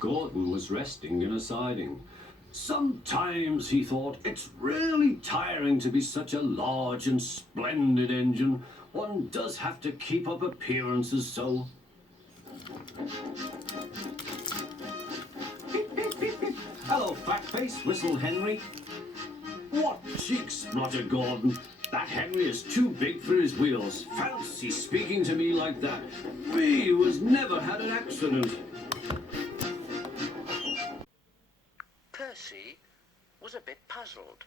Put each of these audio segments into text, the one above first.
Gordon was resting in a siding. Sometimes, he thought, it's really tiring to be such a large and splendid engine. One does have to keep up appearances so. Hello, fatface, whistled Henry. What cheeks, spluttered Gordon. That Henry is too big for his wheels. Fancy speaking to me like that. Me, who has never had an accident. Percy was a bit puzzled.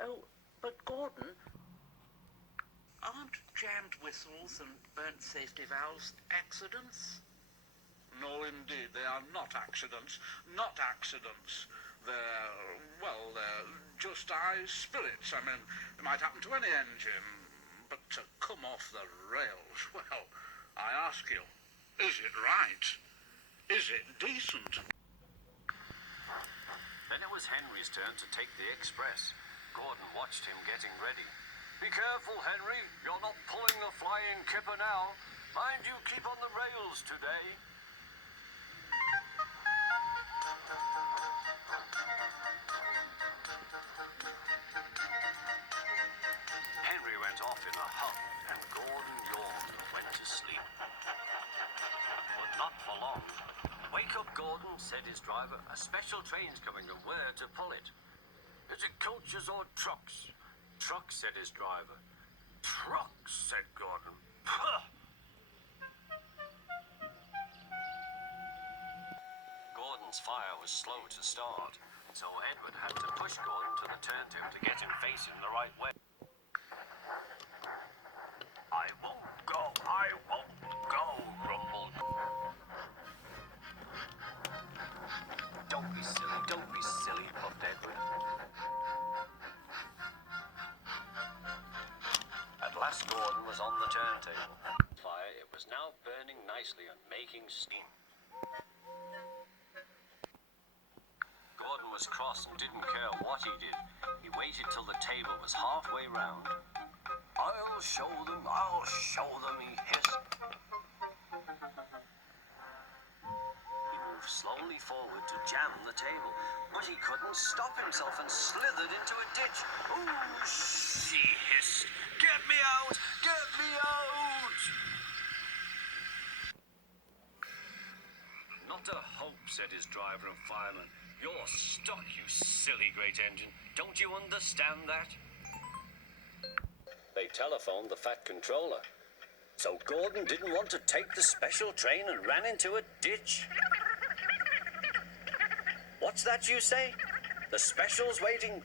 Oh, but Gordon... Aren't jammed whistles and burnt safety valves accidents? No, indeed, they are not accidents. Not accidents. They're just spirits. I mean, it might happen to any engine. But to come off the rails, well, I ask you, is it right? Is it decent? Then it was Henry's turn to take the express. Gordon watched him getting ready. Be careful, Henry. You're not pulling the flying kipper now. Mind you keep on the rails today. Henry went off in a huff, and Gordon yawned and went to sleep. But not for long. Wake up, Gordon, said his driver. A special train's coming, and where to pull it? Is it coaches or trucks? Trucks, said his driver. Trucks, said Gordon. Puh! Gordon's fire was slow to start, so Edward had to push Gordon to the turntable to get him facing the right way. I won't go, grumbled. Don't be silly, puffed Edward. At last Gordon was on the turntable. Fire, it was now burning nicely and making steam. Gordon was cross and didn't care what he did. He waited till the table was halfway round. I'll show them, he hissed. He moved slowly forward to jam the table, but he couldn't stop himself and slithered into a ditch. Ooh, she hissed. Get me out! Get me out! Not a hope, said his driver and fireman. You're stuck, you silly great engine. Don't you understand that? They telephoned the Fat Controller. So Gordon didn't want to take the special train and ran into a ditch. What's that you say? The special's waiting?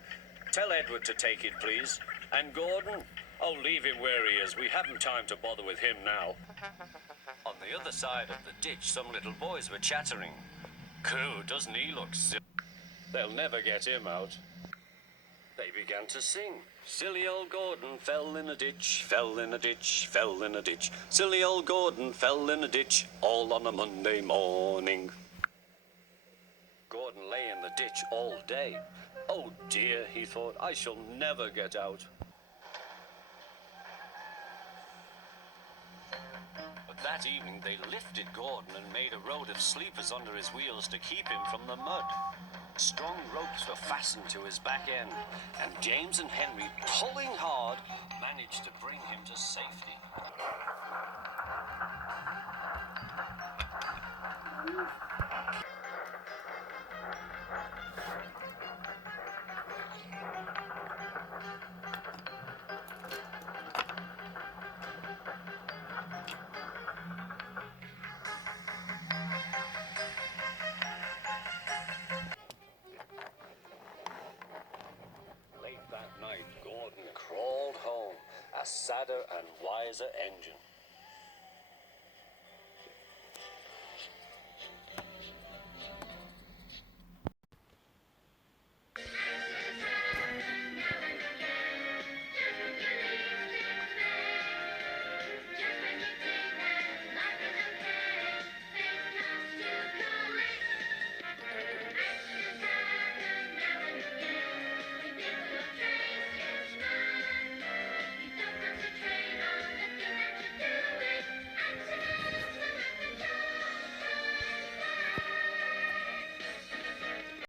Tell Edward to take it, please. And Gordon? Oh, leave him where he is. We haven't time to bother with him now. On the other side of the ditch, some little boys were chattering. Cool, doesn't he look silly? They'll never get him out. They began to sing. Silly old Gordon fell in a ditch, fell in a ditch, fell in a ditch. Silly old Gordon fell in a ditch, all on a Monday morning. Gordon lay in the ditch all day. Oh dear, he thought, I shall never get out. But that evening they lifted Gordon and made a road of sleepers under his wheels to keep him from the mud. Strong ropes were fastened to his back end, and James and Henry, pulling hard, managed to bring him to safety. Late that night, Gordon crawled home, a sadder and wiser engine.